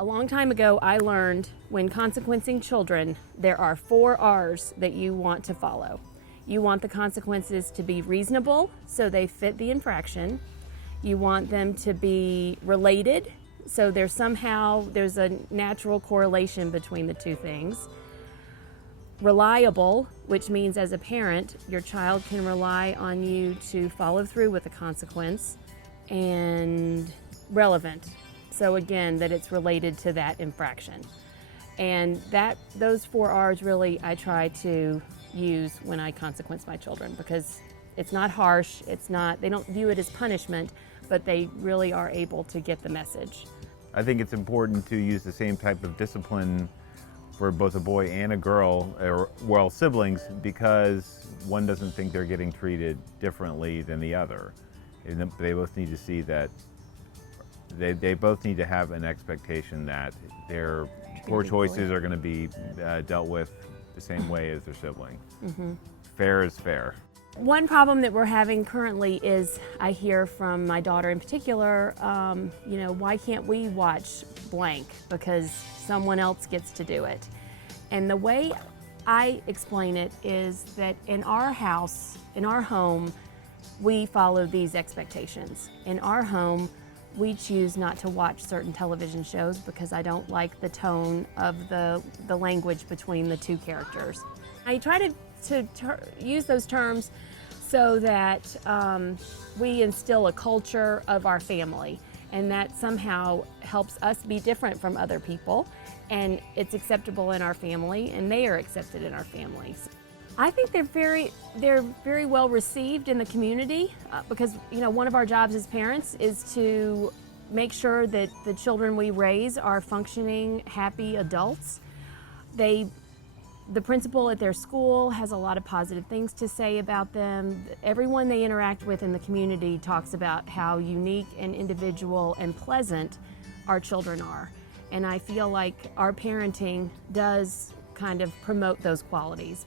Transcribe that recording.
A long time ago, I learned when consequencing children, there are 4 R's that you want to follow. You want the consequences to be reasonable, so they fit the infraction. You want them to be related, so there's a natural correlation between the two things. Reliable, which means as a parent, your child can rely on you to follow through with the consequence. And relevant, so again, that it's related to that infraction. And those 4 R's really I try to use when I consequence my children, because it's not harsh, they don't view it as punishment, but they really are able to get the message. I think it's important to use the same type of discipline for both a boy and a girl, or siblings, because one doesn't think they're getting treated differently than the other. And they both need to see that they both need to have an expectation that their poor choices are going to be dealt with the same way as their sibling. Mm-hmm. Fair is fair. One problem that we're having currently is, I hear from my daughter in particular, why can't we watch blank because someone else gets to do it? And the way I explain it is that in our house, in our home, we follow these expectations. In our home, we choose not to watch certain television shows because I don't like the tone of the language between the two characters. I try to use those terms so that we instill a culture of our family, and that somehow helps us be different from other people, and it's acceptable in our family, and they are accepted in our families. I think they're very well received in the community because one of our jobs as parents is to make sure that the children we raise are functioning, happy adults. The principal at their school has a lot of positive things to say about them. Everyone they interact with in the community talks about how unique and individual and pleasant our children are. And I feel like our parenting does kind of promote those qualities.